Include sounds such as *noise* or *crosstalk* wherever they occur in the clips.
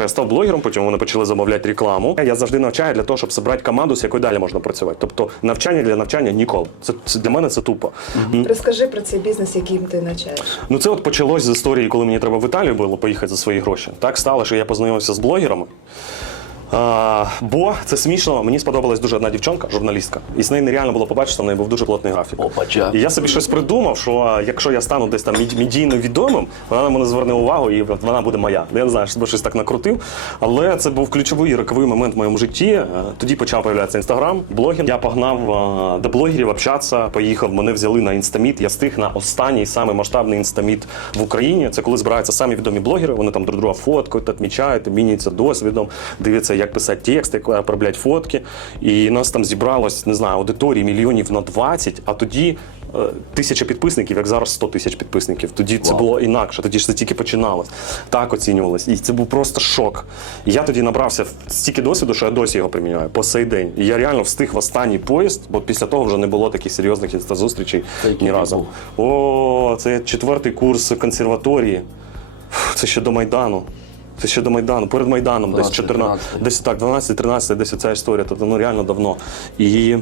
Я став блогером, потім вони почали замовляти рекламу. Я завжди навчаю для того, щоб зібрати команду, з якою далі можна працювати. Тобто навчання для навчання ніколи. Це, це для мене це тупо. М, Розкажи про цей бізнес, яким ти навчаєш. Ну це от почалось з історії, коли мені треба в Італію було поїхати за свої гроші. Так стало, що я познайомився з блогерами. А, бо це смішно, мені сподобалась дуже одна дівчинка, журналістка, і з нею нереально було побачити, в неї був дуже плотний графік. Опача. І я собі щось придумав, що якщо я стану десь там мед- медійно відомим, вона на мене зверне увагу і вона буде моя. Я не знаю, що щось так накрутив. Але це був ключовий роковий момент в моєму житті. Е, Тоді почав появлятися інстаграм, блогінг. Я погнав до блогерів общатися, поїхав. Мене взяли на інстаміт. Я стиг на останній самий масштабний інстаміт в Україні. Це коли збираються самі відомі блогери. Вони там друг друга фоткають, відмічають, міняються досвідом, дивляться, як писати текст, як обробляти фотки. І нас там зібралось, не знаю, аудиторії мільйонів на 20, а тоді. е, Тисяча підписників, як зараз 100 тисяч підписників. Тоді це було інакше, тоді ж це тільки починалось. Так оцінювалось. І це був просто шок. І я тоді набрався стільки досвіду, що я досі його приміняю по сей день. І я реально встиг в останній поїзд, бо після того вже не було таких серйозних інстазустрічей ні разу. О, це четвертий курс консерваторії. Це ще до Майдану. Це ще до Майдану, перед Майданом, десь 12, 14, 13. десь так, 12-13, десь ця історія, тобто ну реально давно. І,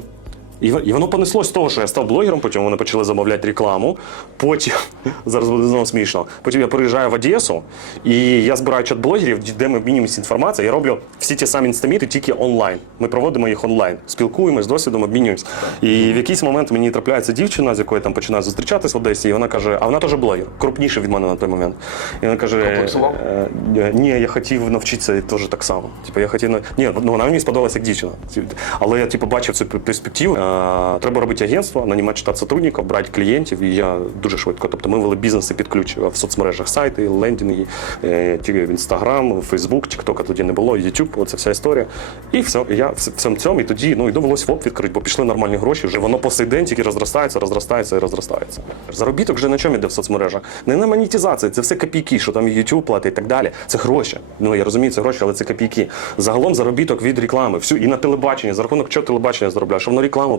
і, і воно понеслось з того, що я став блогером, потім вони почали замовляти рекламу. Потім, *laughs* зараз буде знову смішно. Потім я приїжджаю в Одесу, і я збираю чат блогерів, де ми обмінюємося інформацією. Я роблю всі ті самі інстаміти, тільки онлайн. Ми проводимо їх онлайн, спілкуємось, досвідом обмінюємось. І в якийсь момент мені трапляється дівчина, з якою я там починаю зустрічатись в Одесі, і вона каже: а вона теж блогер, крупніша від мене на той момент. І вона каже? Е, е, Ні, я хотів навчитися теж так само. Типу, я хотів ні, ну вона мені сподобалася як дівчина. Але я типу бачив цю перспективу. Е, Треба робити агентство, нанімати штат сотрудників, брати клієнтів. І я дуже швидко. Тобто ми вели бізнеси під ключ в соцмережах, сайти, лендінги, е, в Інстаграм, Фейсбук, Тіктока тоді не було, Ютуб, оце вся історія. І все, я в всьому цьому, і тоді ну і довелось ФОП відкрити, бо пішли нормальні гроші. Вже воно по сей день тільки розростається, розростається і розростається. Заробіток вже на чому йде в соцмережах. Не на монетизації, це все копійки, що там YouTube платить і так далі. Це гроші. Ну я розумію, це гроші, але це копійки. Загалом заробіток від реклами. Всю і на телебаченні, за рахунок чого телебачення заробляє, що воно рекламу